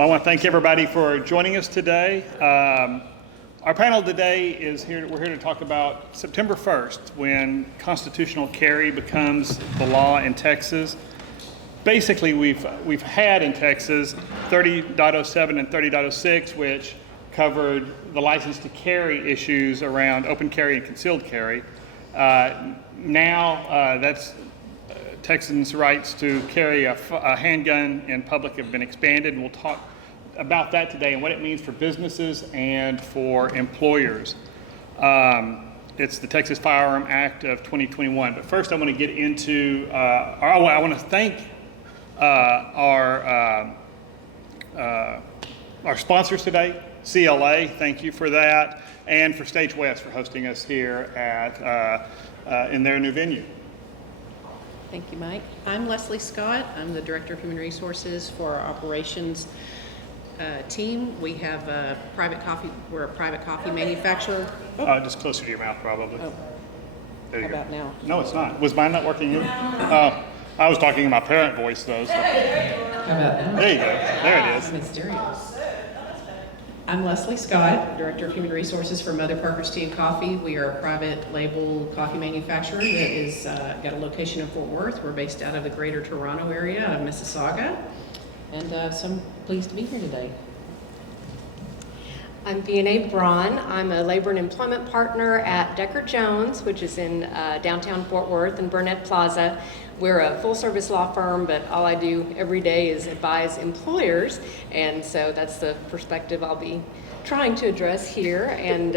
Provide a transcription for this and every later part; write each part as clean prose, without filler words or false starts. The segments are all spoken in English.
Well, I want to thank everybody for joining us today. Our panel today is here. We're here to talk about September 1st, when constitutional carry becomes the law in Texas. Basically, we've had in Texas 30.07 and 30.06, which covered the license to carry issues around open carry and concealed carry. Now that's Texans' rights to carry a handgun in public have been expanded, and we'll talk about that today and what it means for businesses and for employers. It's the Texas Firearm Act of 2021. But first, I want to get into, I want to thank our sponsors today, CLA, thank you for that, and for Stage West for hosting us here at in their new venue. Thank you, Mike. I'm Leslie Scott. I'm the Director of Human Resources for our operations team. We have a private coffee. We're a private coffee manufacturer. Just closer to your mouth, probably. Oh. There you How go. about now? No, it's not. Was mine not working either? I was talking in my parent voice, though. So. How about now? There you go. There it is. I'm in stereo. I'm Leslie Scott, Director of Human Resources for Mother Parker's Tea and Coffee. We are a private label coffee manufacturer that is got a location in Fort Worth. We're based out of the greater Toronto area, out of Mississauga. And so I'm pleased to be here today. I'm Vianei Braun. I'm a labor and employment partner at Decker Jones, which is in downtown Fort Worth and Burnett Plaza. We're a full-service law firm, but all I do every day is advise employers, and so that's the perspective I'll be trying to address here. And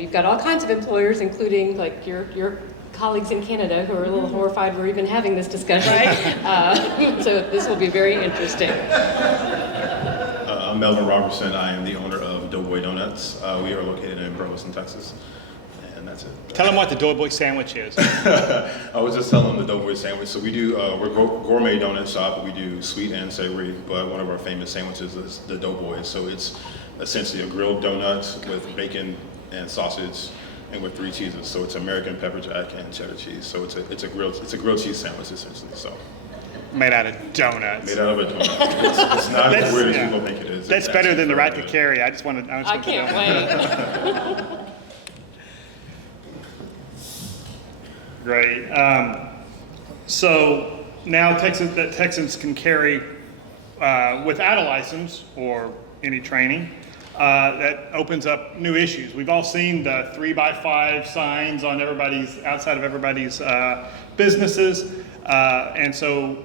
you've got all kinds of employers, including like your colleagues in Canada who are a little horrified we're even having this discussion. Right. So this will be very interesting. I'm Melvin Roberson. I am the owner of Doughboy Donuts. We are located in Burleson, Texas. And that's it. Tell them what the Doughboy sandwich is. I was just telling them the Doughboy sandwich. So we do, we're gourmet donut shop. We do sweet and savory, but one of our famous sandwiches is the Doughboy. So it's essentially a grilled donut with bacon and sausage and with 3 cheeses. So it's American pepper jack and cheddar cheese. So it's a grilled cheese sandwich essentially. So Made out of donuts. made out of a donut. It's not as weird as people think it is. That's It's better than the right to very good. carry. I just want to. I can't wait. Great. So now Texans can carry without a license or any training. That opens up new issues. We've all seen the 3x5 signs on outside of everybody's businesses, and so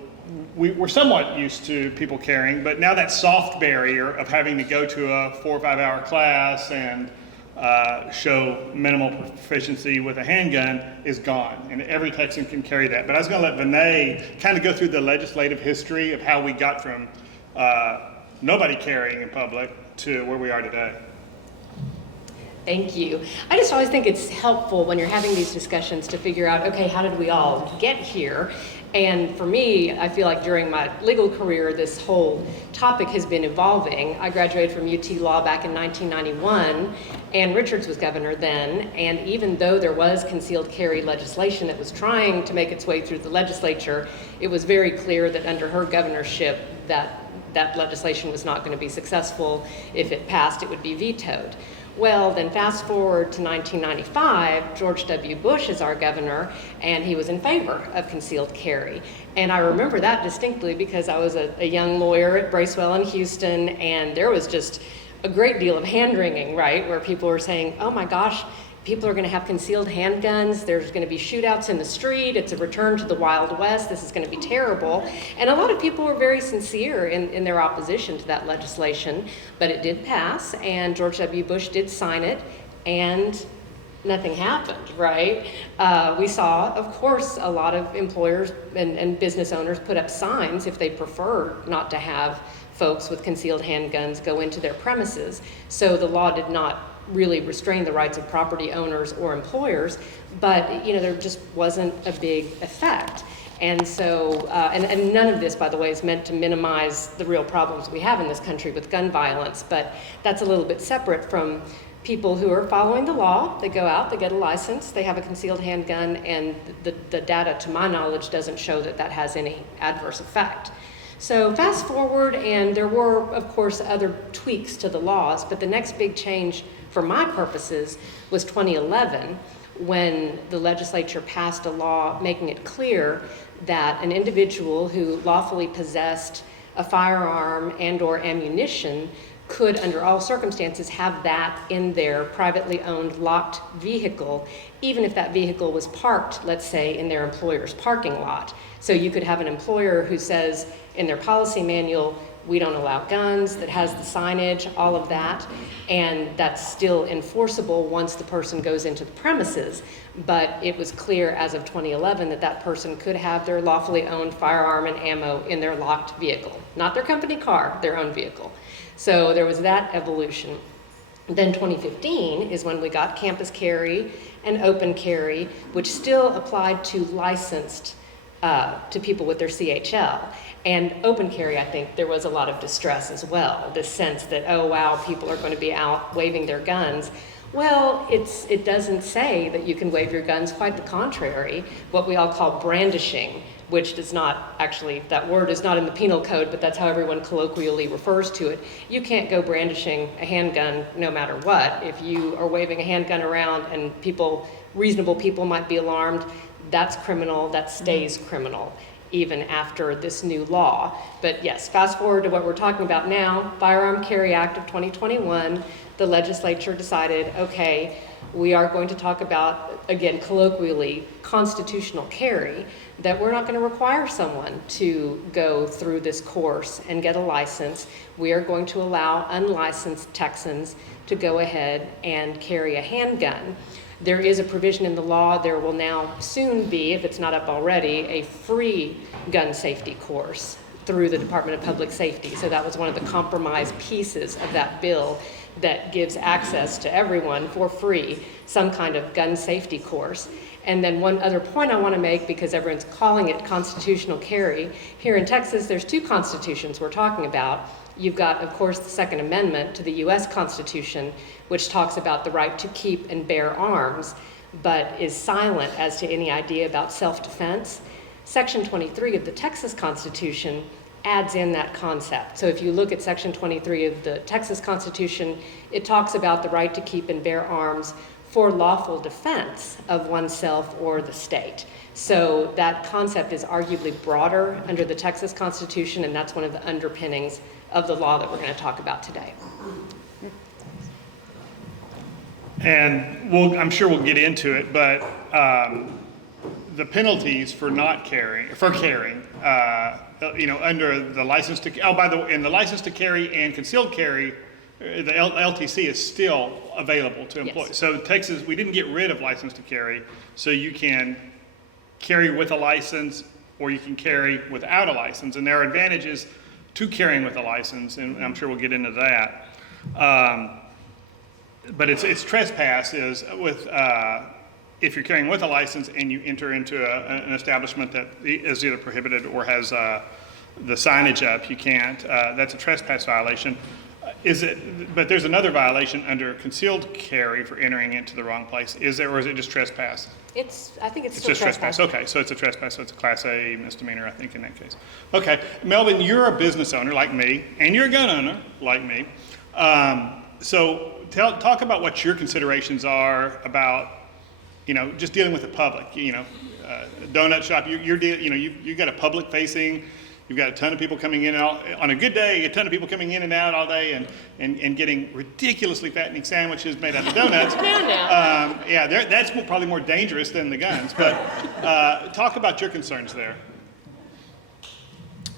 we're somewhat used to people carrying. But now that soft barrier of having to go to a 4 or 5 hour class and show minimal proficiency with a handgun is gone, and every Texan can carry that. But I was going to let Vianei kind of go through the legislative history of how we got from nobody carrying in public to where we are today. Thank you. I just always think it's helpful when you're having these discussions to figure out, okay, how did we all get here? And for me, I feel like during my legal career, this whole topic has been evolving. I graduated from UT Law back in 1991, and Richards was governor then. And even though there was concealed carry legislation that was trying to make its way through the legislature, it was very clear that under her governorship that legislation was not going to be successful. If it passed, it would be vetoed. Well, then fast forward to 1995, George W. Bush is our governor, and he was in favor of concealed carry. And I remember that distinctly because I was a young lawyer at Bracewell in Houston, and there was just a great deal of hand-wringing, right, where people were saying, oh my gosh, people are going to have concealed handguns, there's going to be shootouts in the street, it's a return to the Wild West, this is going to be terrible. And a lot of people were very sincere in their opposition to that legislation, but it did pass, and George W. Bush did sign it, and nothing happened, right? We saw, of course, a lot of employers and business owners put up signs if they prefer not to have folks with concealed handguns go into their premises. So the law did not really restrain the rights of property owners or employers, but there just wasn't a big effect. And so, and none of this, by the way, is meant to minimize the real problems we have in this country with gun violence, but that's a little bit separate from people who are following the law. They go out, they get a license, they have a concealed handgun, and the data, to my knowledge, doesn't show that that has any adverse effect. So fast forward, and there were, of course, other tweaks to the laws, but the next big change for my purposes was 2011, when the legislature passed a law making it clear that an individual who lawfully possessed a firearm and or ammunition could, under all circumstances, have that in their privately owned locked vehicle, even if that vehicle was parked, let's say, in their employer's parking lot. So you could have an employer who says in their policy manual, we don't allow guns, that has the signage, all of that, and that's still enforceable once the person goes into the premises. But it was clear as of 2011 that that person could have their lawfully owned firearm and ammo in their locked vehicle, not their company car, their own vehicle. So there was that evolution. Then 2015 is when we got campus carry and open carry, which still applied to licensed, to people with their CHL. And open carry, I think there was a lot of distress as well, the sense that, oh wow, people are going to be out waving their guns. Well, it doesn't say that you can wave your guns, quite the contrary, what we all call brandishing, which does not actually, that word is not in the penal code, but that's how everyone colloquially refers to it. You can't go brandishing a handgun no matter what. If you are waving a handgun around and reasonable people might be alarmed, that's criminal, that stays criminal, even after this new law. But yes, fast forward to what we're talking about now, Firearm Carry Act of 2021, the legislature decided, okay, we are going to talk about, again, colloquially, constitutional carry, that we're not going to require someone to go through this course and get a license. We are going to allow unlicensed Texans to go ahead and carry a handgun. There is a provision in the law, there will now soon be, if it's not up already, a free gun safety course through the Department of Public Safety. So that was one of the compromise pieces of that bill that gives access to everyone for free, some kind of gun safety course. And then one other point I want to make, because everyone's calling it constitutional carry, here in Texas there's two constitutions we're talking about. You've got, of course, the Second Amendment to the US Constitution, which talks about the right to keep and bear arms, but is silent as to any idea about self-defense. Section 23 of the Texas Constitution adds in that concept. So if you look at Section 23 of the Texas Constitution, it talks about the right to keep and bear arms for lawful defense of oneself or the state. So that concept is arguably broader under the Texas Constitution, and that's one of the underpinnings of the law that we're going to talk about today. And I'm sure we'll get into it, but the penalties for carrying, under the license to, by the way, in the license to carry and concealed carry, the LTC is still available to employees. Yes. So Texas, we didn't get rid of license to carry, so you can carry with a license or you can carry without a license, and there are advantages to carrying with a license, and I'm sure we'll get into that. But it's trespass is with if you're carrying with a license and you enter into an establishment that is either prohibited or has the signage up, you can't. That's a trespass violation. But there's another violation under concealed carry for entering into the wrong place. Is there, or is it just trespass? I think it's It's still just trespass. Okay, so it's a trespass, so it's a Class A misdemeanor, I think, in that case. Okay, Melvin, you're a business owner like me, and you're a gun owner like me. So talk about what your considerations are about, just dealing with the public. Donut shop. You've got a public facing. You've got a ton of people coming in and out. On a good day, a ton of people coming in and out all day and getting ridiculously fattening sandwiches made out of donuts. That's probably more dangerous than the guns. But talk about your concerns there.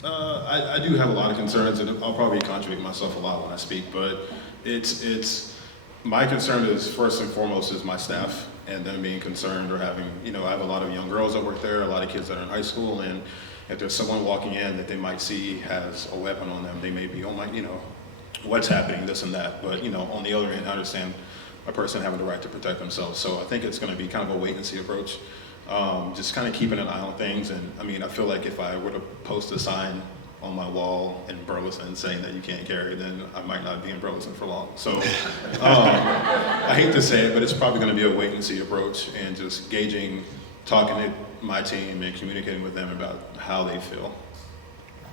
I do have a lot of concerns, and I'll probably contradict myself a lot when I speak, but it's my concern is first and foremost is my staff and them being concerned or having, I have a lot of young girls that work there, a lot of kids that are in high school, and if there's someone walking in that they might see has a weapon on them, they may be, what's happening, this and that. But, on the other hand, I understand a person having the right to protect themselves. So I think it's going to be kind of a wait and see approach. Just kind of keeping an eye on things. And I feel like if I were to post a sign on my wall in Burleson saying that you can't carry, then I might not be in Burleson for long. So I hate to say it, but it's probably going to be a wait and see approach and just gauging, talking to my team and communicating with them about how they feel.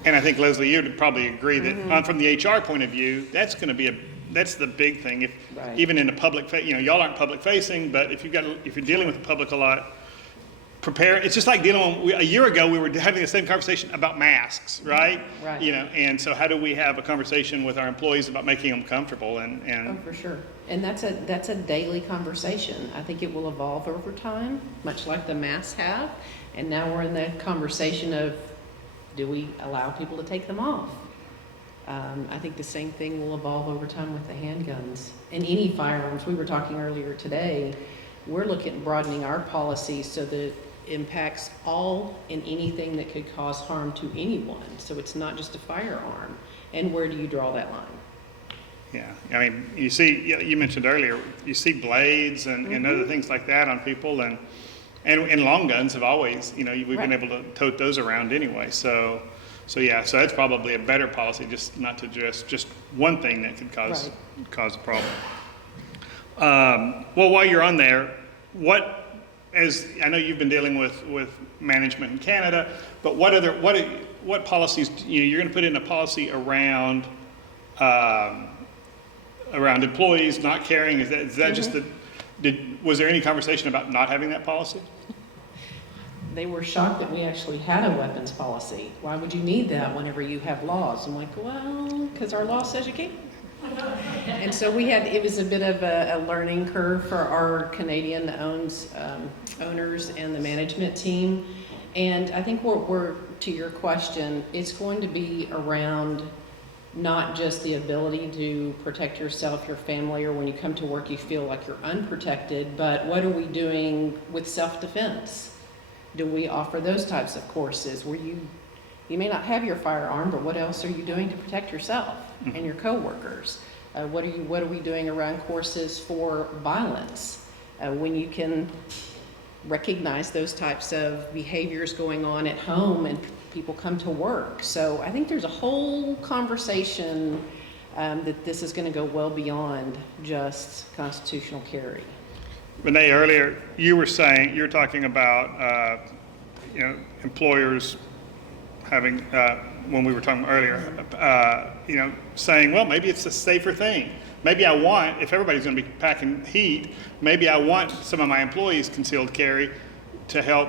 And I think, Leslie, you'd probably agree that from the HR point of view, that's going to be that's the big thing. If Right. even in the public, y'all aren't public facing, but if you're dealing with the public a lot, prepare. It's just like a year ago we were having the same conversation about masks, right? Right. And so how do we have a conversation with our employees about making them comfortable Oh, and for sure. And that's a daily conversation. I think it will evolve over time, much like the masks have. And now we're in the conversation of, do we allow people to take them off? I think the same thing will evolve over time with the handguns and any firearms. We were talking earlier today, we're looking at broadening our policy so that it impacts all and anything that could cause harm to anyone. So it's not just a firearm. And where do you draw that line? yeah, I mean, you mentioned earlier, you see blades and other things like that on people and long guns have always, we've Right. been able to tote those around anyway. So that's probably a better policy, just not to just one thing that could cause a problem. Well, while you're on there, as I know you've been dealing with management in Canada, but what policies, you're going to put in a policy around employees not carrying? Is that just was there any conversation about not having that policy? They were shocked that we actually had a weapons policy. Why would you need that whenever you have laws? I'm like, well, because our law says you can't. And so it was a bit of a learning curve for our Canadian owners and the management team. And I think to your question, it's going to be around not just the ability to protect yourself, your family, or when you come to work you feel like you're unprotected, but what are we doing with self-defense? Do we offer those types of courses where you may not have your firearm, but what else are you doing to protect yourself and your coworkers? What are we doing around courses for violence? When you can recognize those types of behaviors going on at home and people come to work. So I think there's a whole conversation that this is going to go well beyond just constitutional carry. Renee, earlier you were talking about employers having when we were talking earlier, saying, well, maybe it's a safer thing. Maybe if everybody's going to be packing heat, maybe I want some of my employees concealed carry to help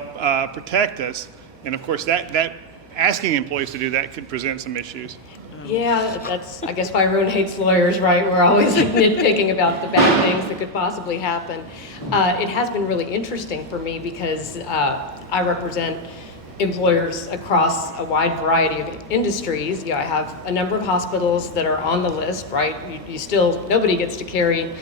protect us. And of course, that asking employees to do that could present some issues. Yeah, that's, I guess, why everyone hates lawyers, right? We're always like nitpicking about the bad things that could possibly happen. It has been really interesting for me because I represent employers across a wide variety of industries. I have a number of hospitals that are on the list, right? Nobody gets to carry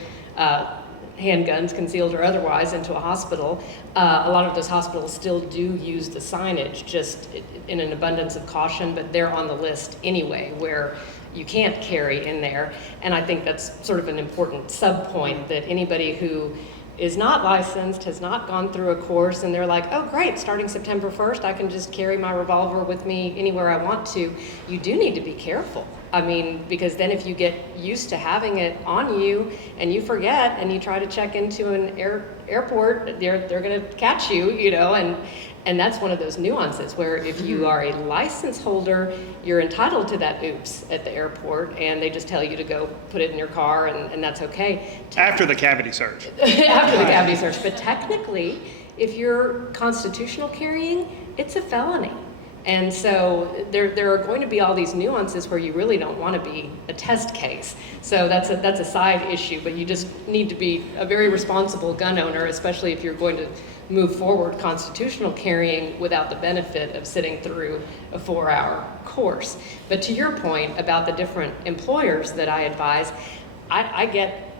handguns, concealed or otherwise, into a hospital. A lot of those hospitals still do use the signage, just in an abundance of caution, but they're on the list anyway, where you can't carry in there. And I think that's sort of an important sub-point, that anybody who is not licensed, has not gone through a course, and they're like, oh great, starting September 1st, I can just carry my revolver with me anywhere I want to. You do need to be careful. I mean, because then if you get used to having it on you and you forget and you try to check into an airport, they're going to catch you, and that's one of those nuances where if you are a license holder, you're entitled to that oops at the airport, and they just tell you to go put it in your car, and that's okay. After the cavity search. After the cavity search. But technically, if you're constitutional carrying, it's a felony. And so there are going to be all these nuances where you really don't want to be a test case. So that's a side issue, but you just need to be a very responsible gun owner, especially if you're going to move forward constitutional carrying without the benefit of sitting through a 4-hour course. But to your point about the different employers that I advise, I get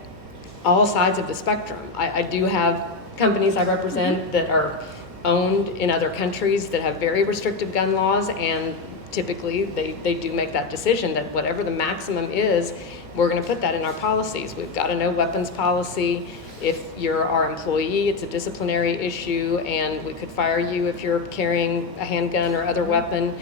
all sides of the spectrum. I do have companies I represent that are owned in other countries that have very restrictive gun laws, and typically they do make that decision that whatever the maximum is, we're going to put that in our policies. We've got a no weapons policy. If you're our employee, it's a disciplinary issue, and we could fire you if you're carrying a handgun or other weapon.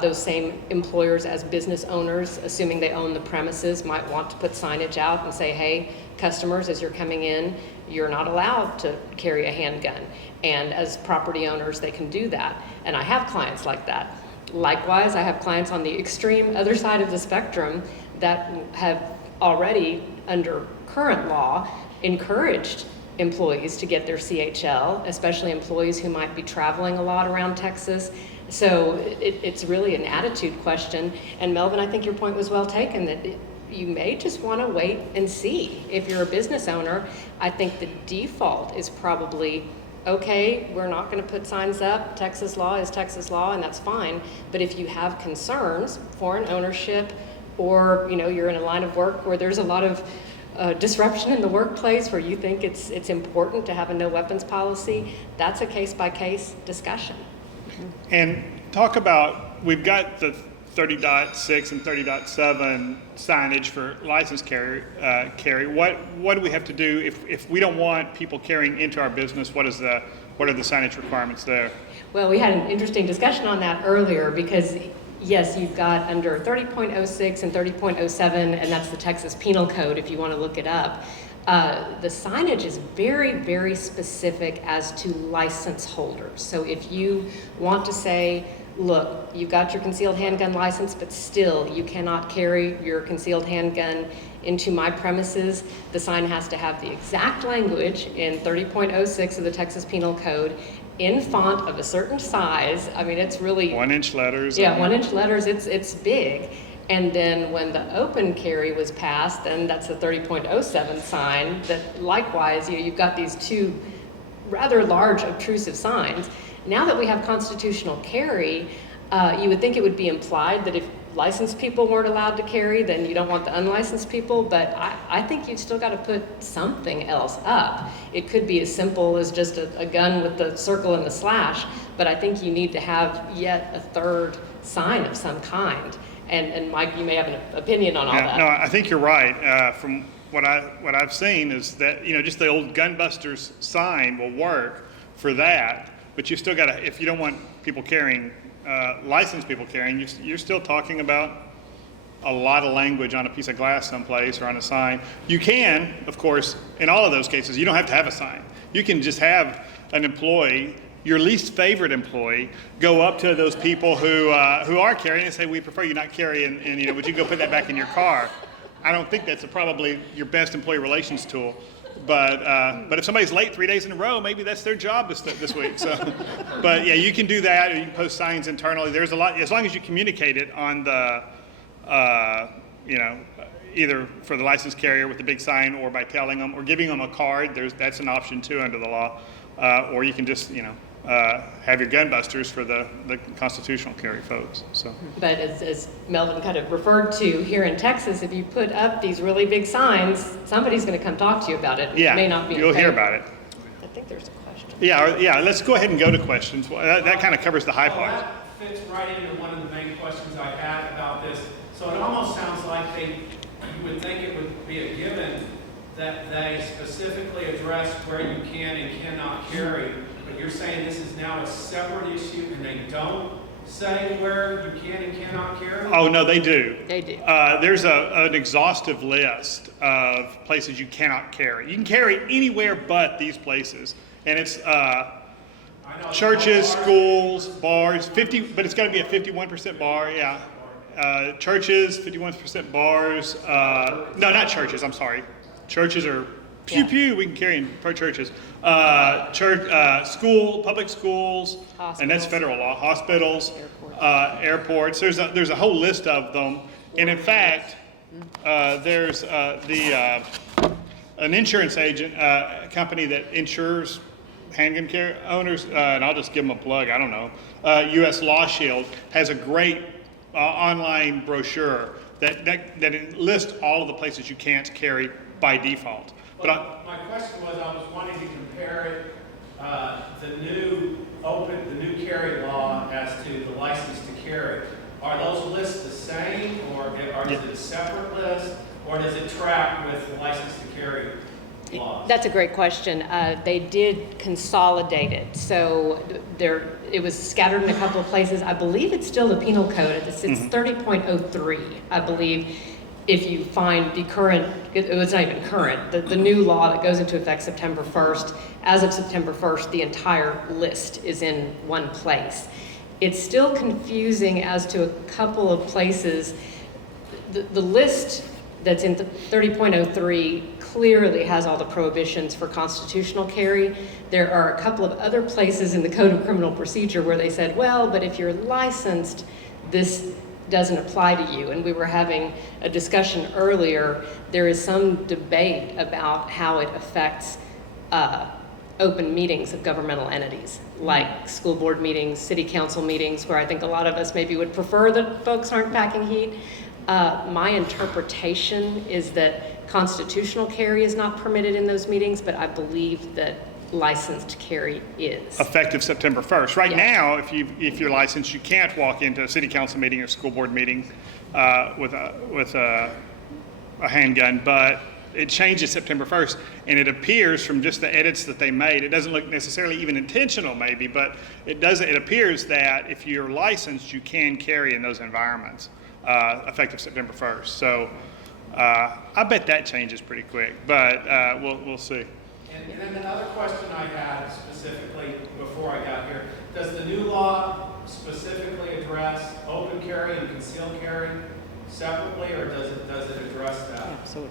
Those same employers as business owners, assuming they own the premises, might want to put signage out and say, hey, customers, as you're coming in, you're not allowed to carry a handgun. And as property owners, they can do that. And I have clients like that. Likewise, I have clients on the extreme other side of the spectrum that have already, under current law, encouraged employees to get their CHL, especially employees who might be traveling a lot around Texas. So it's really an attitude question. And Melvin, I think your point was well taken, that you may just want to wait and see. If you're a business owner, I think the default is probably, okay, we're not going to put signs up. Texas law is Texas law, and that's fine. But if you have concerns, foreign ownership, or you're in a line of work where there's a lot of disruption in the workplace, where you think it's important to have a no weapons policy, that's a case-by-case discussion. And talk about, we've got the 30.6 and 30.7 signage for license carry. What do we have to do if we don't want people carrying into our business? What are the signage requirements there? Well, we had an interesting discussion on that earlier, because yes, you've got under 30.06 and 30.07, and that's the Texas Penal Code if you want to look it up. The signage is very, very specific as to license holders. So if you want to say, look, you've got your concealed handgun license, but still you cannot carry your concealed handgun into my premises, the sign has to have the exact language in 30.06 of the Texas Penal Code in font of a certain size. I mean, it's really 1-inch letters. Yeah, 1-inch letters. It's big. And then when the open carry was passed, then that's the 30.07 sign. That likewise, you've got these two rather large obtrusive signs. Now that we have constitutional carry, you would think it would be implied that if licensed people weren't allowed to carry, then you don't want the unlicensed people, but I think you've still got to put something else up. It could be as simple as just a gun with the circle and the slash, but I think you need to have yet a third sign of some kind. And Mike, you may have an opinion on all that. No, I think you're right. From what I've seen is that, just the old Gunbusters sign will work for that, but you still got to, if you don't want people carrying, licensed people carrying, you're still talking about a lot of language on a piece of glass someplace or on a sign. You can, of course, in all of those cases, you don't have to have a sign. You can just have an employee, your least favorite employee, go up to those people who are carrying and say, we prefer you not carry, and would you go put that back in your car? I don't think that's probably your best employee relations tool. But if somebody's late 3 days in a row, maybe that's their job this week. So, but yeah, you can do that, or you can post signs internally. There's a lot, as long as you communicate it on the, either for the license carrier with the big sign, or by telling them, or giving them a card. That's an option too under the law. Or you can just, have your Gunbusters for the constitutional carry folks. So. But as Melvin kind of referred to, here in Texas, if you put up these really big signs, somebody's going to come talk to you about it. Yeah, it may not be you'll hear about it. I think there's a question. Yeah, let's go ahead and go to questions. That kind of covers the high part. That fits right into one of the main questions I had about this. So it almost sounds like you would think it would be a given that they specifically address where you can and cannot carry. But you're saying this is now a separate issue and they don't say where you can and cannot carry? Oh, no, they do. They do. There's an exhaustive list of places you cannot carry. You can carry anywhere but these places. And it's churches, schools, bars, but it's got to be a 51% bar, yeah. Churches, 51% bars. No, not churches, I'm sorry. Churches are pew, we can carry in per churches. School, public schools, and that's federal law. Hospitals, airports. There's a whole list of them, and in fact, there's an insurance agent company that insures handgun carry owners, and I'll just give them a plug. I don't know. U.S. Law Shield has a great online brochure that lists all of the places you can't carry by default. But my question was, I was wanting to compare it, the new carry law as to the license to carry. Are those lists the same, or is it a separate list, or does it track with the license to carry laws? That's a great question. They did consolidate it. So it was scattered in a couple of places. I believe it's still the penal code. It's 30.03, I believe. If you find the current, it's not even current, the new law that goes into effect September 1st, as of September 1st, the entire list is in one place. it's still confusing as to a couple of places. The list that's in 30.03 clearly has all the prohibitions for constitutional carry. There are a couple of other places in the Code of Criminal Procedure where they said, well, but if you're licensed, this doesn't apply to you. And we were having a discussion earlier. There is some debate about how it affects open meetings of governmental entities, like school board meetings, city council meetings, where I think a lot of us maybe would prefer that folks aren't packing heat. My interpretation is that constitutional carry is not permitted in those meetings, but I believe that licensed carry is. Effective September 1st. Right Yes. now, if you're licensed, you can't walk into a city council meeting or school board meeting with a handgun, but it changes September 1st, and it appears from just the edits that they made, it doesn't look necessarily even intentional maybe, but it appears that if you're licensed, you can carry in those environments effective September 1st. So I bet that changes pretty quick, but we'll see. And then the other question I had specifically before I got here, does the new law specifically address open carry and concealed carry separately, or does it address that? So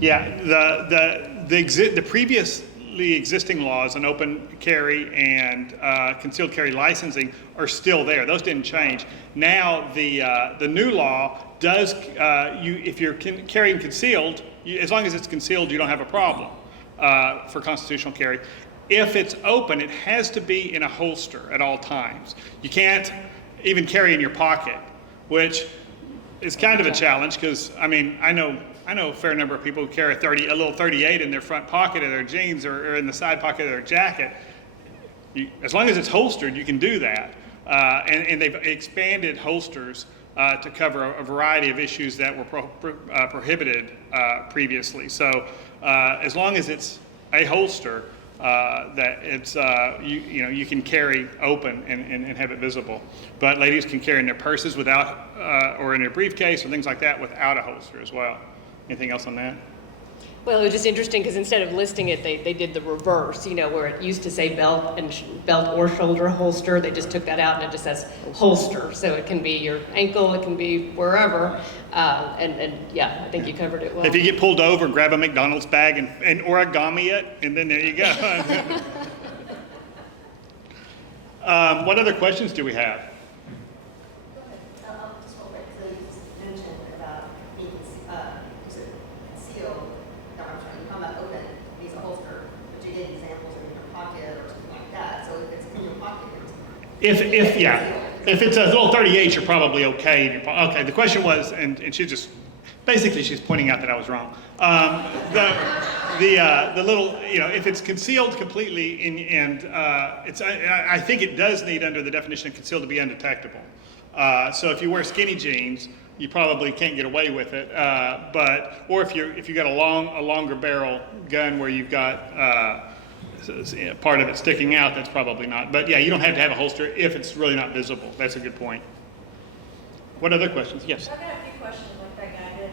Yeah, the previously existing laws on open carry and concealed carry licensing are still there. Those didn't change. Now the new law does if you're carrying concealed, as long as it's concealed, you don't have a problem for constitutional carry. If it's open, it has to be in a holster at all times. You can't even carry in your pocket, which is kind of a challenge because I mean I know a fair number of people who carry a little 38 in their front pocket of their jeans or in the side pocket of their jacket. As long as it's holstered, you can do that. And they've expanded holsters to cover a variety of issues that were prohibited previously. So as long as it's a holster, that it's you can carry open and have it visible. But ladies can carry in their purses without, or in their briefcase or things like that without a holster as well. Anything else on that? well, it was just interesting because instead of listing it, they did the reverse, where it used to say belt or shoulder holster. They just took that out and it just says holster. So it can be your ankle, it can be wherever. And yeah, I think you covered it well. If you get pulled over, grab a McDonald's bag and origami it, and then there you go. What other questions do we have? Just real quick, so you just mentioned about being concealed, no, I'm sorry, you talking about open, means a holster, but you gave examples in your pocket or something like that, so if it's in your pocket, it's If it's a little 38, you're probably okay. In your okay, the question was, and she's pointing out that I was wrong. The little, if it's concealed completely and I think it does need under the definition of concealed to be undetectable. So if you wear skinny jeans, you probably can't get away with it. Or if you got a longer barrel gun where you've got part of it sticking out, that's probably not. But yeah, you don't have to have a holster if it's really not visible. That's a good point. What other questions? Yes. I've got a few questions like that guy did.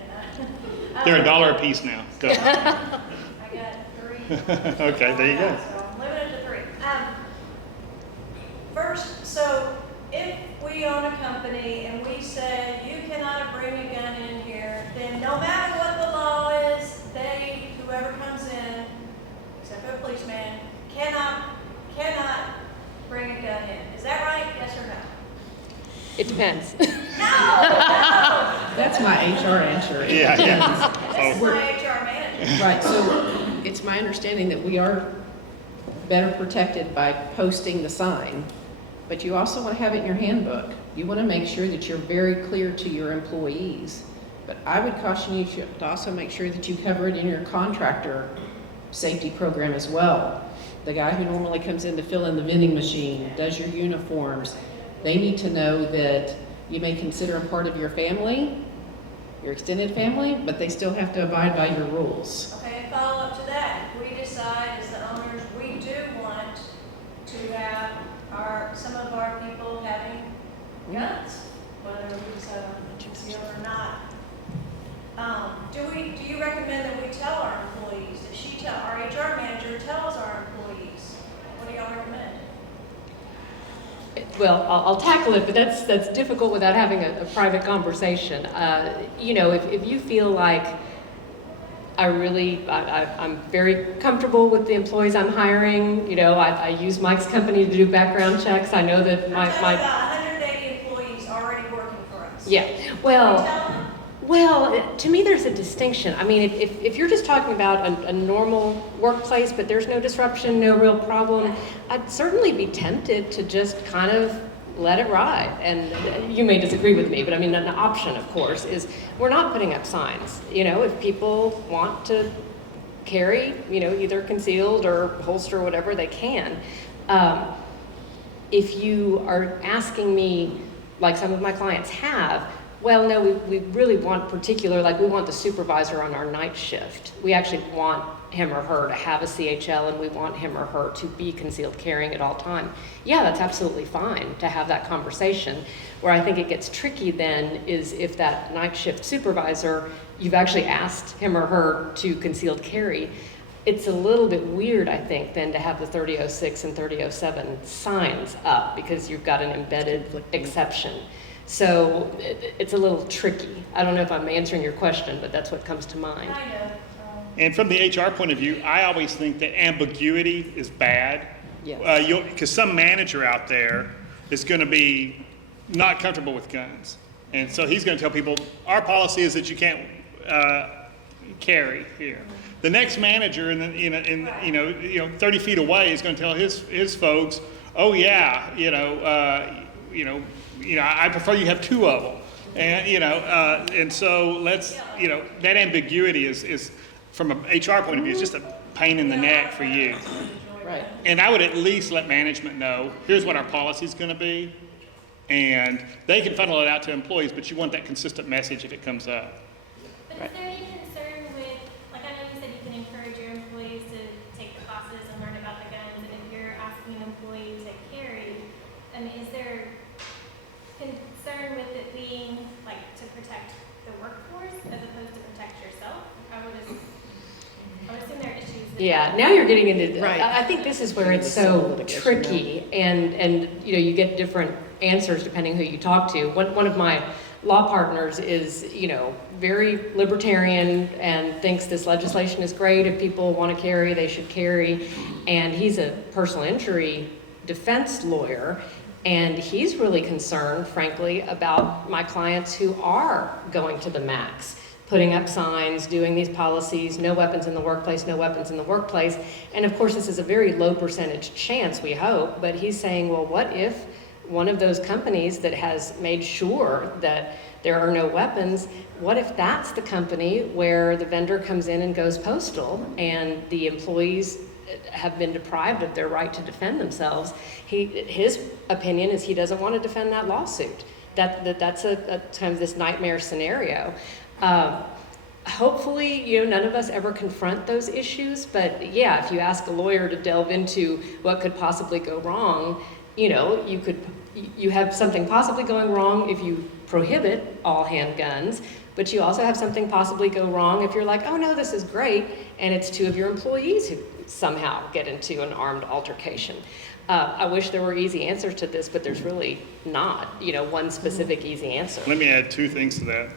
They're $1 a piece now. Go. I got 3. Okay, there you go. So I'm limited to 3. First, so if we own a company and we say you cannot bring a gun in here, then no matter what the law is, whoever comes in, except for a policeman, cannot bring a gun in. Is that right? Yes or no? It depends. That's my HR answer. Yeah. This is my HR manager. Right, so it's my understanding that we are better protected by posting the sign, but you also want to have it in your handbook. You want to make sure that you're very clear to your employees. But I would caution you to also make sure that you cover it in your contractor safety program as well. The guy who normally comes in to fill in the vending machine, does your uniforms, they need to know that you may consider them part of your family, your extended family, but they still have to abide by your rules. Okay, and follow up to that. If we decide as the owners, we do want to have some of our people having guns, whether we decide on concealed or not. Do you recommend that we tell our employees, that our HR manager tells our employees? What do y'all recommend? Well, I'll tackle it, but that's difficult without having a private conversation. You know, if you feel like I'm very comfortable with the employees I'm hiring. You know, I use Mike's company to do background checks. I know that I'm talking about 180 employees already working for us. Yeah, Can you well, tell them? well, to me, there's a distinction. I mean, if you're just talking about a normal workplace, but there's no disruption, no real problem, I'd certainly be tempted to just kind of let it ride. And you may disagree with me, but I mean, an option, of course, is we're not putting up signs. You know, if people want to carry, you know, either concealed or holster or whatever, they can. If you are asking me, like some of my clients have, well, no, we really want particular, like we want the supervisor on our night shift. We actually want him or her to have a CHL, and we want him or her to be concealed carrying at all time. Yeah, that's absolutely fine to have that conversation. Where I think it gets tricky then is if that night shift supervisor, you've actually asked him or her to concealed carry. It's a little bit weird, I think, then to have the 3006 and 3007 signs up because you've got an embedded exception. So it's a little tricky. I don't know if I'm answering your question, but that's what comes to mind. Kind of. And from the HR point of view, I always think that ambiguity is bad. Yes. Because some manager out there is going to be not comfortable with guns. And so he's going to tell people, our policy is that you can't carry here. The next manager in 30 feet away is going to tell his folks, oh yeah, I prefer you have two of them. And, and so let's, that ambiguity is from an HR point of view, it's just a pain in the neck for you. Right. And I would at least let management know, here's what our policy is going to be. And they can funnel it out to employees, but you want that consistent message if it comes up. But is there any concern with, like I know you said you can encourage your employees to take the classes and learn about the guns, and if you're asking an employee to carry, I mean, is there concern with it being like to protect the workforce as opposed to protect yourself? I would assume there are issues. Yeah, now you're getting into, Right. I think this is where it's The civil so litigation, tricky, and you get different answers depending who you talk to. One of my law partners is, very libertarian and thinks this legislation is great. If people want to carry, they should carry. And he's a personal injury defense lawyer. And he's really concerned, frankly, about my clients who are going to the max, putting up signs, doing these policies, no weapons in the workplace, no weapons in the workplace. And of course, this is a very low percentage chance, we hope, but he's saying, well, what if one of those companies that has made sure that there are no weapons, what if that's the company where the vendor comes in and goes postal and the employees have been deprived of their right to defend themselves? His opinion is he doesn't want to defend that lawsuit. That's a kind of this nightmare scenario. Hopefully, none of us ever confront those issues, but yeah, if you ask a lawyer to delve into what could possibly go wrong, you have something possibly going wrong if you prohibit all handguns, but you also have something possibly go wrong if you're like, oh no, this is great, and it's two of your employees who somehow get into an armed altercation. I wish there were easy answers to this, but there's really not, one specific easy answer. Let me add two things to that.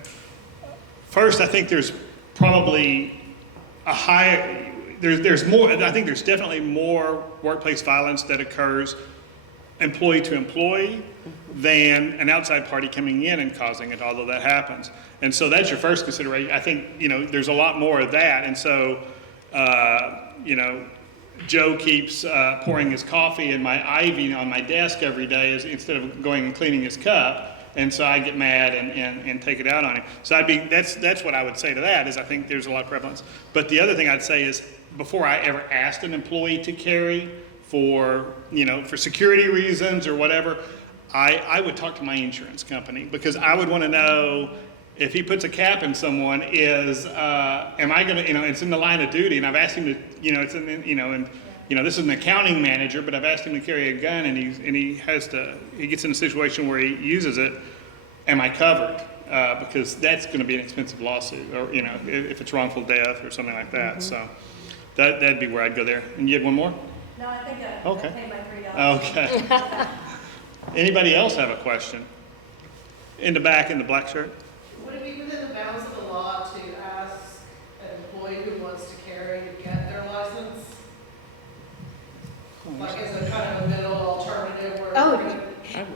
First, I think there's probably there's more, I think there's definitely more workplace violence that occurs employee to employee than an outside party coming in and causing it, although that happens. And so that's your first consideration. I think, there's a lot more of that. And so, Joe keeps pouring his coffee in my Ivy on my desk every day instead of going and cleaning his cup. And so I get mad and take it out on him. So that's what I would say to that, is I think there's a lot of prevalence. But the other thing I'd say is, before I ever asked an employee to carry for security reasons or whatever, I would talk to my insurance company, because I would want to know if he puts a cap in someone, am I going to, it's in the line of duty, and I've asked him to, it's in, this is an accounting manager, but I've asked him to carry a gun, and he gets in a situation where he uses it. Am I covered? Because that's going to be an expensive lawsuit, or if it's wrongful death or something like that. So that'd be where I'd go there. And you had one more? No, I think I Okay. paid my $3. Okay. Anybody else have a question? In the back, in the black shirt. Would it be within the bounds of the law to ask an employee who wants to carry to get their license? Like as a kind of a middle alternative where? Oh,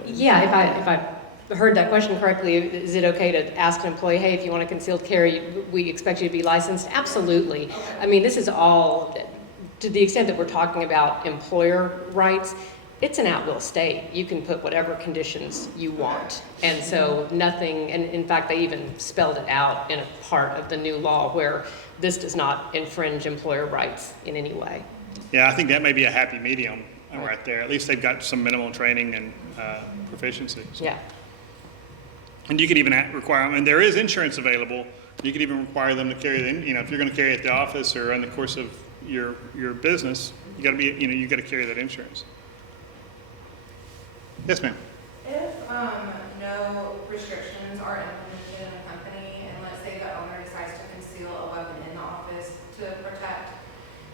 yeah, if I heard that question correctly, is it okay to ask an employee, hey, if you want a concealed carry, we expect you to be licensed? Absolutely. I mean, this is all, to the extent that we're talking about employer rights, it's an at-will state. You can put whatever conditions you want. And so nothing, and in fact, they even spelled it out in a part of the new law where this does not infringe employer rights in any way. Yeah, I think that may be a happy medium right there. At least they've got some minimal training and proficiency. So. Yeah. And you could even require them, and there is insurance available. You could even require them to carry the, if you're going to carry at the office or in the course of your business, you got to be, you got to carry that insurance. Yes, ma'am. If no restrictions are implemented in a company, and let's say the owner decides to conceal a weapon in the office to protect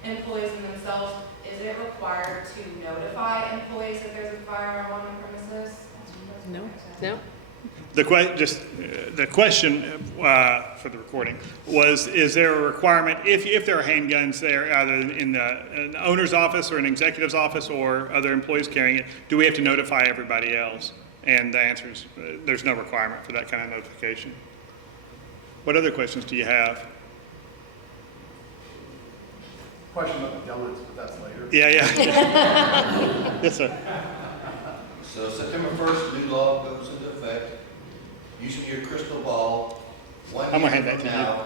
employees and themselves, is it required to notify employees that there's a firearm on the premises? No. No? The question for the recording was: is there a requirement if there are handguns there, either in the owner's office or an executive's office or other employees carrying it? Do we have to notify everybody else? And the answer is there's no requirement for that kind of notification. What other questions do you have? Question about the donuts, but that's later. Yeah. Yes, sir. So September 1st, new law goes into effect. Using your crystal ball, I'm gonna hand that to now,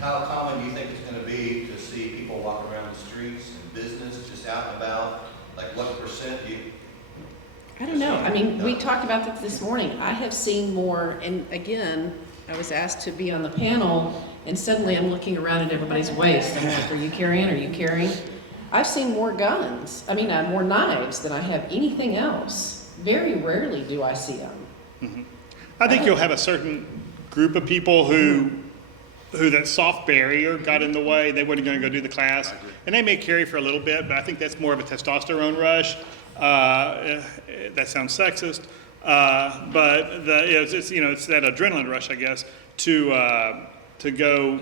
how common do you think it's going to be to see people walk around the streets and business just out and about? Like what percent do you? I don't know. I mean, we talked about this morning. I have seen more, and again, I was asked to be on the panel, and suddenly I'm looking around at everybody's waist. I'm like, are you carrying? Are you carrying? I've seen more guns. I mean, more knives than I have anything else. Very rarely do I see them. Mm-hmm. I think you'll have a certain group of people who that soft barrier got in the way. They weren't going to go do the class, and they may carry for a little bit, but I think that's more of a testosterone rush. That sounds sexist, but it's that adrenaline rush, I guess, to go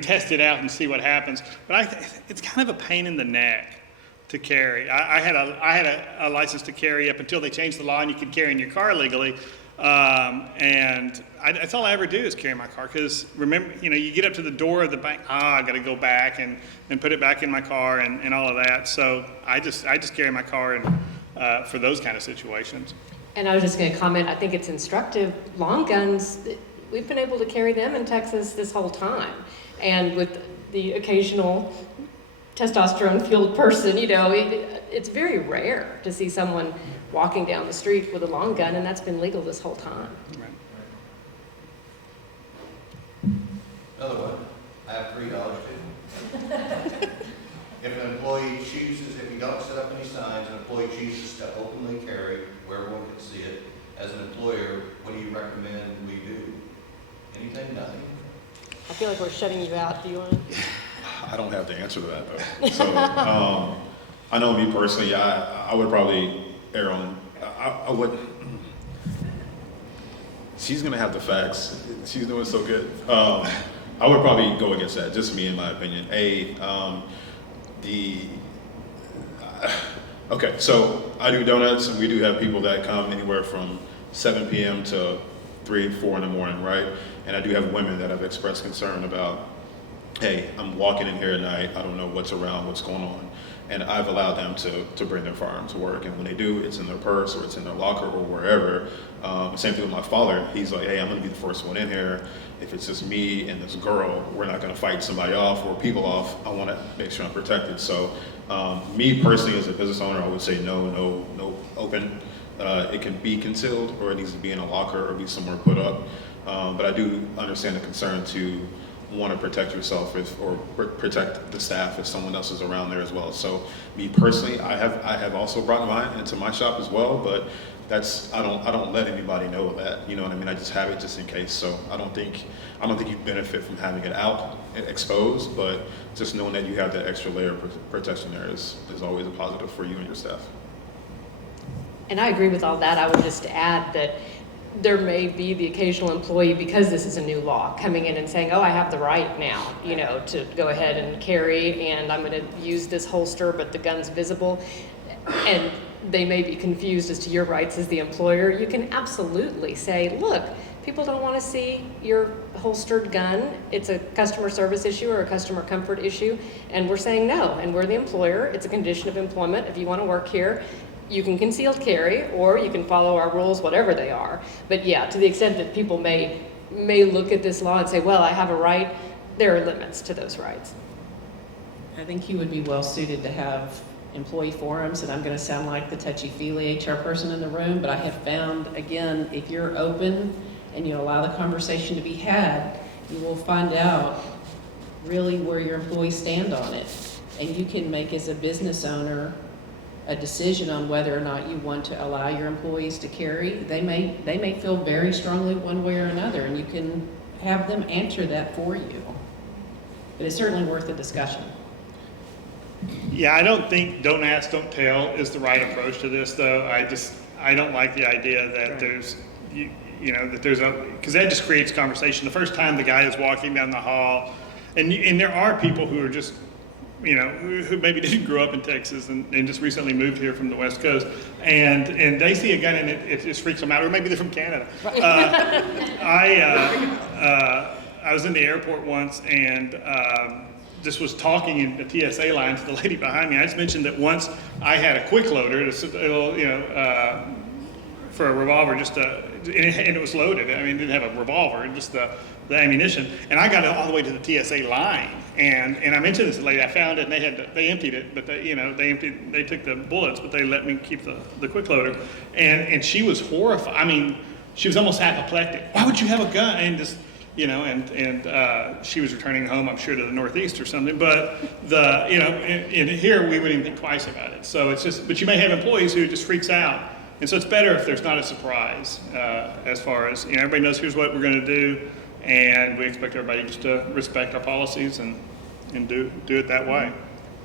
test it out and see what happens. But it's kind of a pain in the neck to carry. I had a license to carry up until they changed the law and you could carry in your car legally. That's all I ever do is carry my car, because remember, you get up to the door of the bank, I got to go back and put it back in my car and all of that. So I just carry my car for those kind of situations. And I was just going to comment, I think it's instructive. Long guns, we've been able to carry them in Texas this whole time. And with the occasional testosterone-fueled person, it's very rare to see someone walking down the street with a long gun, and that's been legal this whole time. Right. Another one. I have $3 too. If an employee chooses, if you don't set up any signs, an employee chooses to openly carry where everyone can see it, as an employer, what do you recommend we do? Anything? Nothing? I feel like we're shutting you out. Do you want to? I don't have the answer to that though. So I know me personally, I would probably err on. I would. She's gonna have the facts. She's doing so good. I would probably go against that. Just me, in my opinion. Okay, so I do donuts, and we do have people that come anywhere from 7 p.m. to 3, 4 in the morning, right? And I do have women that have expressed concern about, hey, I'm walking in here at night, I don't know what's around, what's going on. And I've allowed them to bring their firearm to work. And when they do, it's in their purse or it's in their locker or wherever. Same thing with my father. He's like, hey, I'm gonna be the first one in here. If it's just me and this girl, we're not gonna fight somebody off or people off. I wanna make sure I'm protected. So me personally as a business owner, I would say no open. It can be concealed, or it needs to be in a locker or be somewhere put up. But I do understand the concern to want to protect yourself or protect the staff if someone else is around there as well. So me personally, I have also brought mine into my shop as well, but I don't let anybody know that, you know what I mean? I just have it just in case. So I don't think you benefit from having it out and exposed, but just knowing that you have that extra layer of protection there is always a positive for you and your staff. And I agree with all that. I would just add that there may be the occasional employee, because this is a new law, coming in and saying, oh, I have the right now, to go ahead and carry, and I'm going to use this holster, but the gun's visible. And they may be confused as to your rights as the employer. You can absolutely say, look, people don't want to see your holstered gun. It's a customer service issue or a customer comfort issue, and we're saying no, and we're the employer. It's a condition of employment. If you want to work here, you can concealed carry, or you can follow our rules, whatever they are. But yeah, to the extent that people may look at this law and say, well, I have a right, there are limits to those rights. I think you would be well suited to have employee forums, and I'm going to sound like the touchy-feely HR person in the room, but I have found, again, if you're open and you allow the conversation to be had, you will find out really where your employees stand on it. And you can make, as a business owner, a decision on whether or not you want to allow your employees to carry. They may feel very strongly one way or another, and you can have them answer that for you. But it's certainly worth a discussion. Yeah, I don't think don't ask, don't tell is the right approach to this, though. I don't like the idea that Right. there's, that there's because that just creates conversation. The first time the guy is walking down the hall, and there are people who are just, who maybe didn't grow up in Texas and just recently moved here from the West Coast, and they see a gun and it just freaks them out, or maybe they're from Canada. I was in the airport once and just was talking in the TSA line to the lady behind me. I just mentioned that once I had a quick loader, for a revolver, and it was loaded. I mean, it didn't have a revolver, just the ammunition. And I got it all the way to the TSA line. And I mentioned this to the lady. I found it, and they emptied it, but they took the bullets, but they let me keep the quick loader. And she was horrified. I mean, she was almost apoplectic. Why would you have a gun? And just, she was returning home, I'm sure, to the Northeast or something. But in here we wouldn't even think twice about it. So it's just, but you may have employees who just freaks out. And so it's better if there's not a surprise as far as, everybody knows here's what we're going to do, and we expect everybody just to respect our policies and do it that way.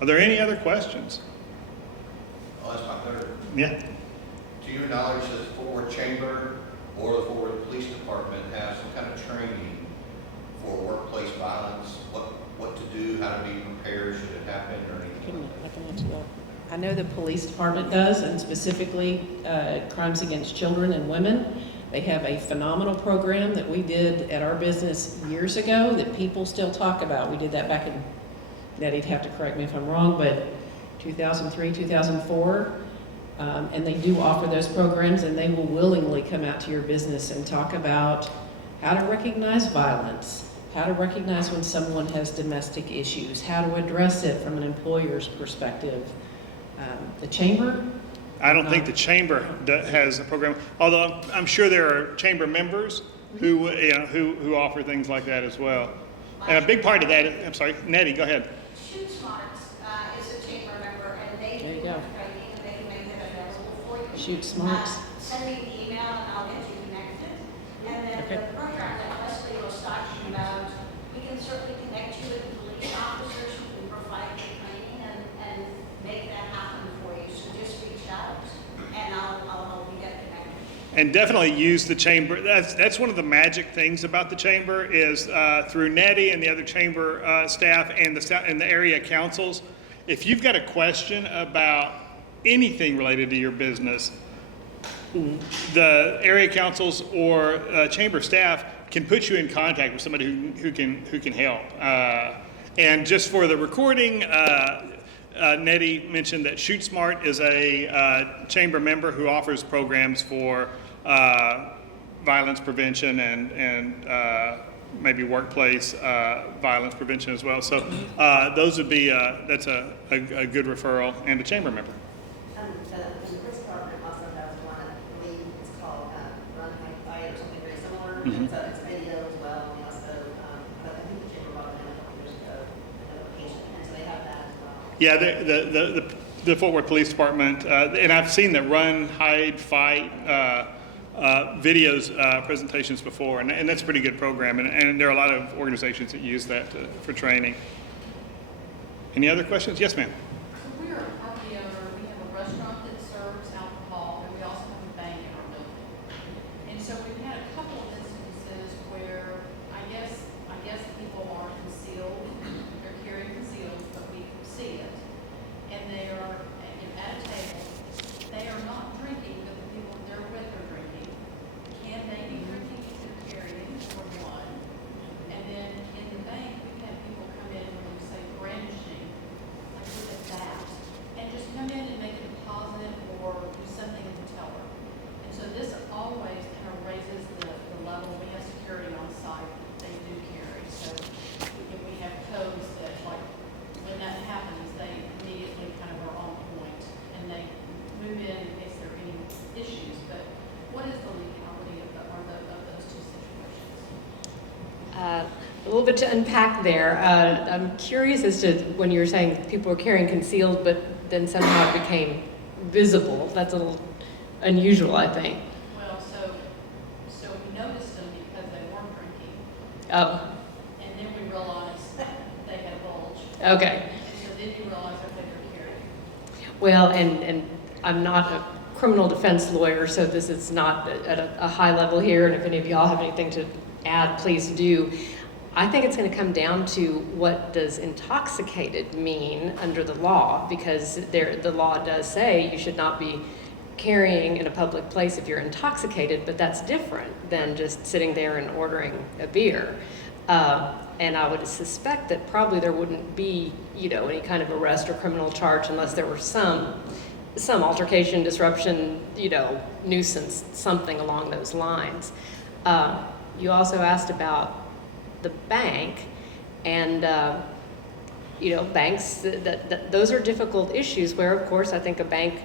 Are there any other questions? Oh, that's my third. Yeah. To your knowledge, does the Fort Worth Chamber or the Fort Worth Police Department have some kind of training for workplace violence? What to do, how to be prepared, should it happen, or anything? I can answer that. I know the police department does, and specifically crimes against children and women. They have a phenomenal program that we did at our business years ago that people still talk about. We did that back in, Nettie'd have to correct me if I'm wrong, but 2003, 2004. And they do offer those programs, and they will willingly come out to your business and talk about how to recognize violence, how to recognize when someone has domestic issues, how to address it from an employer's perspective. The chamber? I don't think the chamber has a program, although I'm sure there are chamber members who offer things like that as well. And a big part of that, I'm sorry, Nettie, go ahead. Shoot Smarts is a chamber member, and they There you do go. training, and they can make that available for you. Shoot Smarts. Send me an email, and I'll get you connected. And then Okay. the program that Leslie was talking about, we can certainly connect you with police officers who can provide the training and make that happen for you. So just reach out, and I'll help you get connected. And definitely use the chamber. That's one of the magic things about the chamber is through Nettie and the other chamber staff and the area councils. If you've got a question about anything related to your business, the area councils or chamber staff can put you in contact with somebody who can help. And just for the recording, Nettie mentioned that Shoot Smart is a chamber member who offers programs for violence prevention and maybe workplace violence prevention as well. So those would be that's a good referral and a chamber member. The police department also has one, I believe it's called Run Hide Fight or something very similar. Mhm. It's a video as well, and we also, but I think the chamber brought it in a couple years ago, an application, and so they have that as well. Yeah, the Fort Worth Police Department, and I've seen the Run, Hide, Fight videos, presentations before, and that's a pretty good program, and there are a lot of organizations that use that for training. Any other questions? Yes, ma'am. So we are a property owner, we have a restaurant that serves alcohol, and we also security on site, they do carry. So if we have codes that, like, when that happens, they immediately kind of are on point and they move in case there are any issues. But what is the legality of those two situations? A little bit to unpack there. I'm curious as to when you were saying people were carrying concealed, but then somehow it became visible. That's a little unusual, I think. Well, so we noticed them because they weren't drinking, Oh, and then we realized that they had a bulge. okay. And so then you realize that they were carrying. Well, and I'm not a criminal defense lawyer, so this is not at a high level here, and if any of y'all have anything to add, please do. I think it's going to come down to what does intoxicated mean under the law, because the law does say you should not be carrying in a public place if you're intoxicated, but that's different than just sitting there and ordering a beer. And I would suspect that probably there wouldn't be, any kind of arrest or criminal charge unless there were some altercation, disruption, nuisance, something along those lines. You also asked about the bank, and banks, those are difficult issues where, of course, I think a bank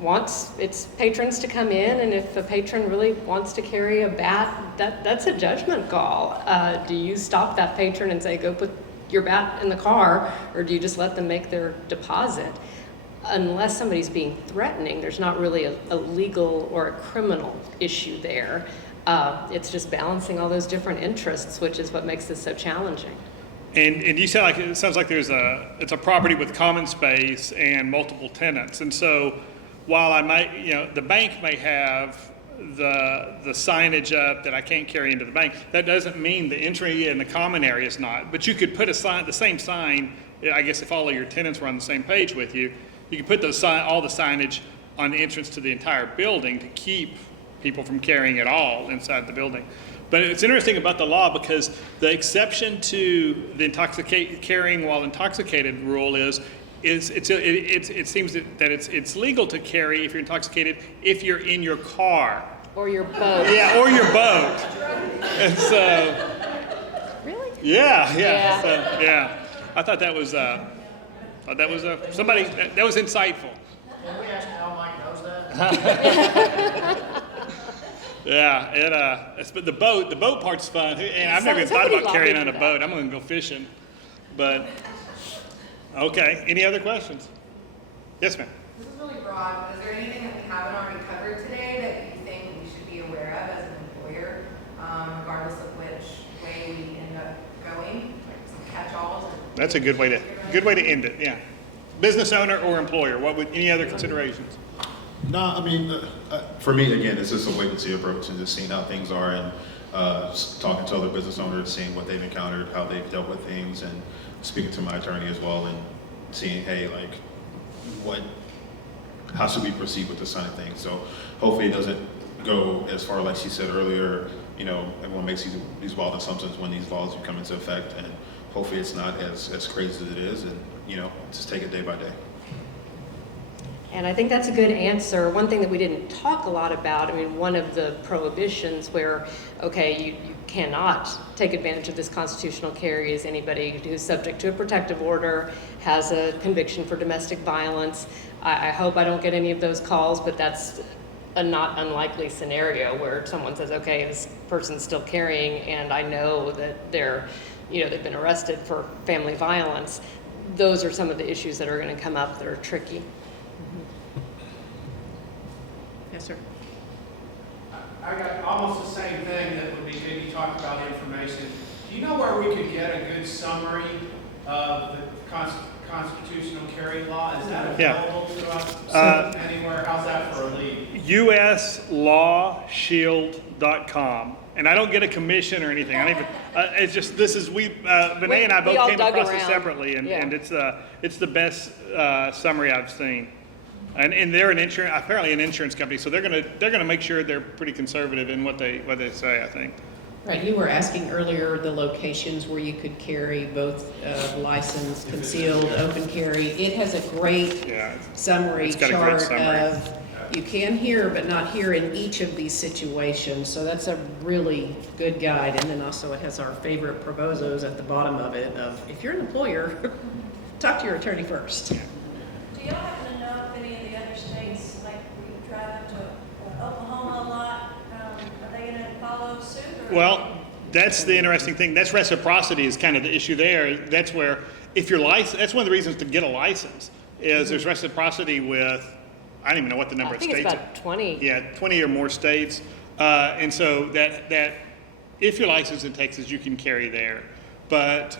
wants its patrons to come in, and if a patron really wants to carry a bat, that's a judgment call. Do you stop that patron and say, go put your bat in the car, or do you just let them make their deposit? Unless somebody's being threatening, there's not really a legal or a criminal issue there. It's just balancing all those different interests, which is what makes this so challenging. And you said it sounds like it's a property with common space and multiple tenants. And so while I might, the bank may have the signage up that I can't carry into the bank, that doesn't mean the entry in the common area is not. But you could put the same sign, I guess if all of your tenants were on the same page with you, you could put all the signage on the entrance to the entire building to keep people from carrying it all inside the building. But it's interesting about the law because the exception to the carrying while intoxicated rule is it seems that it's legal to carry if you're intoxicated if you're in your car. Or your boat. Yeah, or your boat. And so. Really? Yeah. Yeah. So, yeah. I thought that was somebody that was insightful. Can we ask how Mike knows that? Yeah, but the boat part's fun. And I've never even thought about carrying on a boat. I'm going to go fishing. But, okay. Any other questions? Yes, ma'am. This is really broad, but is there anything that we haven't already covered today that you think we should be aware of as an employer, regardless of which way we end up going? Like some catch-alls? That's a good way to end it, yeah. Business owner or employer, any other considerations? No, I mean, for me, again, it's just a wait and see approach and just seeing how things are and talking to other business owners, seeing what they've encountered, how they've dealt with things, and speaking to my attorney as well and seeing, hey, how should we proceed with this kind of thing? So hopefully it doesn't go as far, like she said earlier, everyone makes these wild assumptions when these laws come into effect, and hopefully it's not as crazy as it is, and just take it day by day. And I think that's a good answer. One thing that we didn't talk a lot about, one of the prohibitions where, you cannot take advantage of this constitutional carry is anybody who's subject to a protective order, has a conviction for domestic violence. I hope I don't get any of those calls, but that's a not unlikely scenario where someone says, okay, this person's still carrying and I know that they've been arrested for family violence. Those are some of the issues that are going to come up that are tricky. Yes, sir. I got almost the same thing that would be good. You talked about information. Do you know where we could get a good summary of the constitutional carry law? Is that available to us anywhere? How's that for a lead? uslawshield.com. And I don't get a commission or anything. I don't even. It's just Vianei and I both came across it separately, and it's the best summary I've seen. And they're apparently an insurance company, so they're gonna make sure they're pretty conservative in what they say, I think. Right, you were asking earlier the locations where you could carry both licensed, concealed, open carry. It has a great summary chart of You can hear, but not hear in each of these situations, so that's a really good guide. And then also it has our favorite provisos at the bottom of it of, if you're an employer, talk to your attorney first. Do y'all happen to know if any of the other states, like we drive to Oklahoma a lot, are they gonna follow suit? Or Well, that's the interesting thing. That's reciprocity is kind of the issue there. That's where, if you're licensed, that's one of the reasons to get a license, is there's reciprocity with, I don't even know what the number I of think states it's about 20. Yeah, 20 or more states. And so that if you're licensed in Texas, you can carry there. But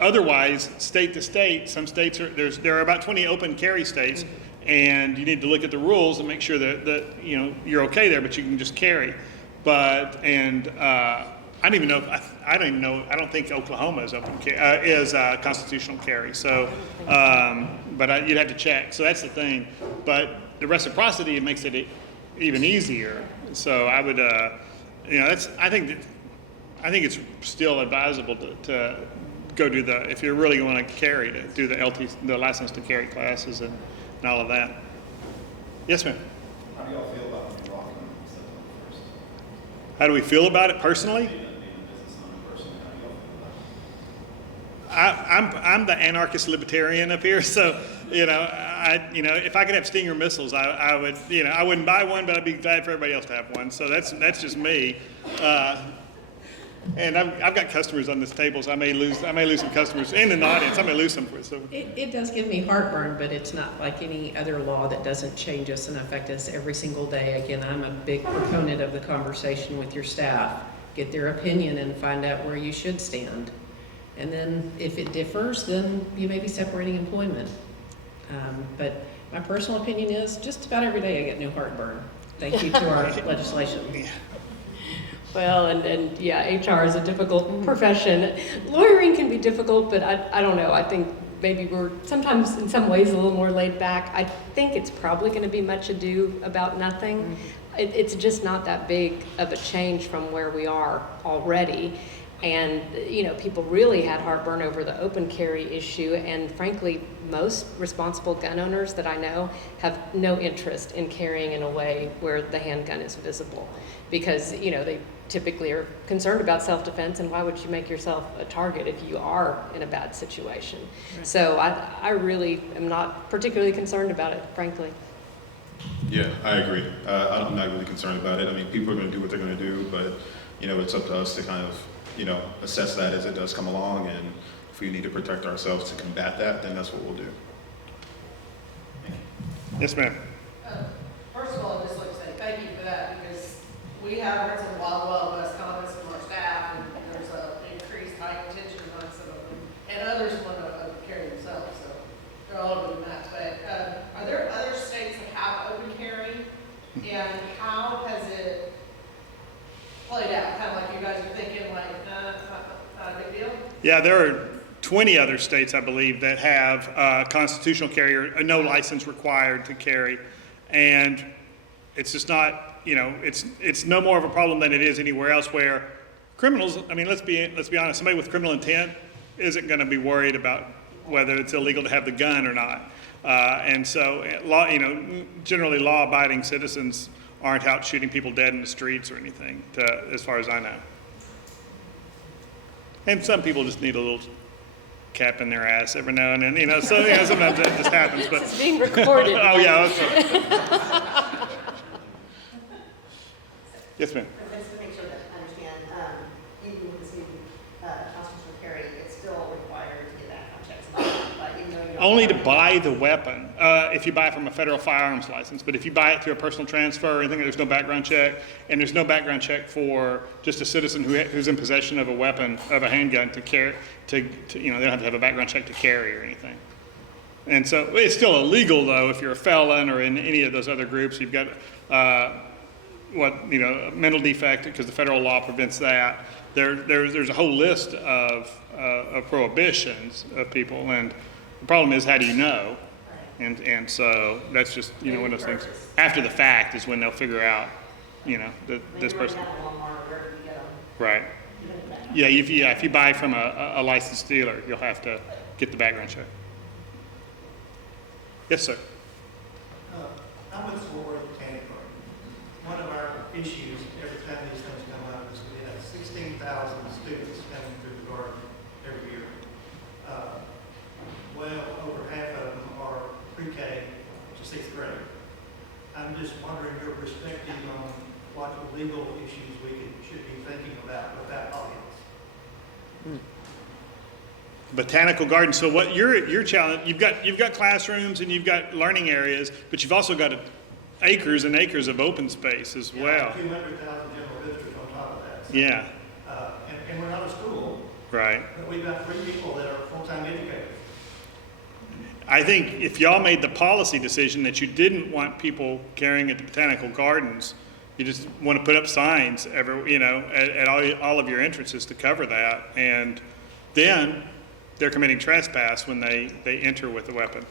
otherwise, state to state, some states there are about 20 open carry states, and you need to look at the rules and make sure that you're okay there, but you can just carry. But I don't even know. I don't even know. I don't think Oklahoma is constitutional carry. So, but you'd have to check. So that's the thing. But the reciprocity, it makes it even easier. So I would, I think it's still advisable to go do if you're really going to carry, to do the license to carry classes and all of that. Yes, ma'am. How do y'all feel about the rock instead of first? How do we feel about it personally? Being a business owner personally, how do y'all feel about it? I'm the anarchist libertarian up here, so if I could have Stinger missiles, I would. I wouldn't buy one, but I'd be glad for everybody else to have one. So that's just me. And I've got customers on this table, so I may lose some customers in the audience. I may lose some. So It does give me heartburn, but it's not like any other law that doesn't change us and affect us every single day. Again, I'm a big proponent of the conversation with your staff. Get their opinion and find out where you should stand. And then if it differs, then you may be separating employment. But my personal opinion is just about every day I get new heartburn. Thank you to our legislation. Well, and yeah, HR is a difficult profession. Lawyering can be difficult, but I don't know. I think maybe we're sometimes in some ways a little more laid back. I think it's probably going to be much ado about nothing. Mm-hmm. It's just not that big of a change from where we are already. And, people really had heartburn over the open carry issue. And frankly, most responsible gun owners that I know have no interest in carrying in a way where the handgun is visible. Because, they typically are concerned about self-defense, and why would you make yourself a target if you are in a bad situation? Right. So I really am not particularly concerned about it, frankly. Yeah, I agree. I'm not really concerned about it. I mean, people are going to do what they're going to do, but, it's up to us to kind of, assess that as it does come along, and if we need to protect ourselves to combat that, then that's what we'll do. Yes, ma'am. First of all, I'd just like to say thank you for that, because we have heard some Wild West comments from our staff, and there's an increased heightened tension amongst some of them, and others want to carry themselves, so they're all over the map. But are there other states that have open carry, and how has it played out? Kind of like you guys are thinking, like, not a big deal? Yeah, there are 20 other states, I believe, that have constitutional carry or no license required to carry, and it's just not. It's no more of a problem than it is anywhere else where criminals, I mean, let's be honest, somebody with criminal intent isn't going to be worried about whether it's illegal to have the gun or not. And so, generally law-abiding citizens aren't out shooting people dead in the streets or anything, as far as I know. And some people just need a little cap in their ass every now and then, so sometimes that just happens. But it's being recorded. Oh, yeah, that's right. Yes, ma'am. Just to make sure that I understand, even with this new constitutional carry, it's still required to get background checks, but even though you don't Only to buy the weapon, if you buy from a federal firearms license. But if you buy it through a personal transfer or anything, there's no background check, and there's no background check for just a citizen who's in possession of a weapon, of a handgun to carry. They don't have to have a background check to carry or anything. And so it's still illegal though if you're a felon or in any of those other groups. You've got a mental defect, because the federal law prevents that. There's a whole list of prohibitions of people, and the problem is, how do you know? And so that's just one of those things. After the fact is when they'll figure out, that this person. Right. Yeah, if you buy from a licensed dealer, you'll have to get the background check. Yes, sir. How much Fort Worth, issues every time these things come up is we have 16,000 students coming through the garden every year. Well, over half of them are pre-K to 6th grade. I'm just wondering your perspective on what legal issues we should be thinking about with that audience. Botanical garden. So what your challenge? You've got classrooms and you've got learning areas, but you've also got acres and acres of open space as well. 200,000 general visitors on top of that. So, Yeah. and we're not a school, Right. but we've got 3 people that are full-time educators. I think if y'all made the policy decision that you didn't want people carrying at the botanical gardens, you just want to put up signs at all of your entrances to cover that, and then they're committing trespass when they enter with a weapon.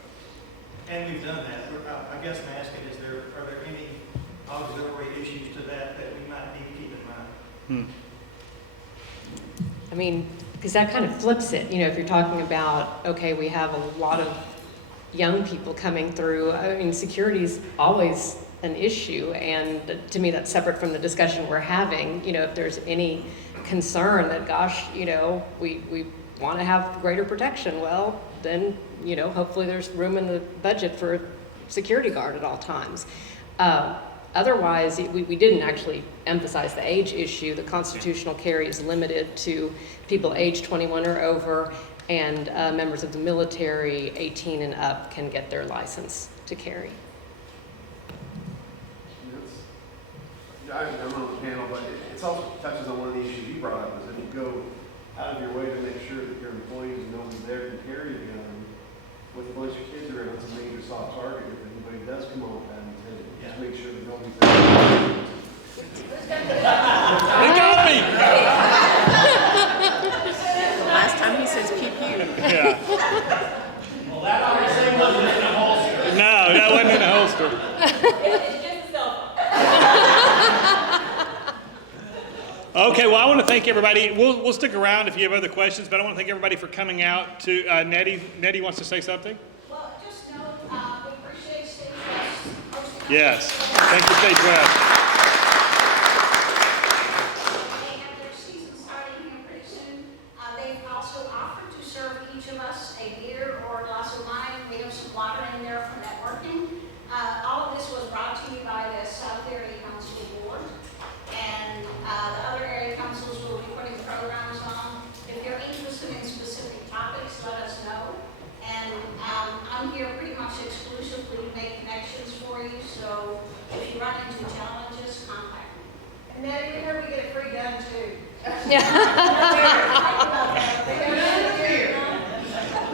And we've done that. I guess I'm asking, are there any auxiliary issues to that we might need to keep in mind? I mean, because that kind of flips it, if you're talking about, okay, we have a lot of young people coming through. I mean, security is always an issue, and to me that's separate from the discussion we're having. If there's any concern that, gosh, we want to have greater protection, well, then, hopefully there's room in the budget for a security guard at all times. Otherwise, we didn't actually emphasize the age issue. The constitutional carry is limited to people age 21 or over, and members of the military 18 and up can get their license to carry. I'm on the panel, but it also touches on one of the issues you brought up, is that you go out of your way to make sure that your employees know that they're to carry a gun with a bunch of kids around. It's a major soft target. If anybody does come on with that intent, just make sure that nobody's there. He got me! The last time he says pew pew. Yeah. Well, that obviously wasn't in a holster. No, that wasn't in a holster. Okay, well, I want to thank everybody. We'll stick around if you have other questions, but I want to thank everybody for coming out to Nettie. Nettie wants to say something? Well, just note, we appreciate State West hosting us. Yes. Thank you, State West. They have their season starting here pretty soon. They've also offered to serve each of us a beer or a glass of wine. We have some water in there for networking. All of this was brought to you by the South Area Council Board. And the other area councils will be putting programs on. If you're interested in specific topics, let us know. And I'm here pretty much exclusively to make connections for you. So if you run into challenges, contact me. And Maddie, we heard we get a free gun too.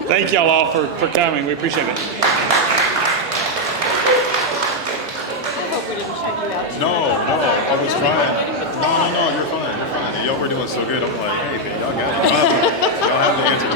Thank y'all all for coming. We appreciate it. No, I was trying. No, you're fine. Y'all were doing so good. I'm like, hey, man, y'all got it. Y'all have to answer the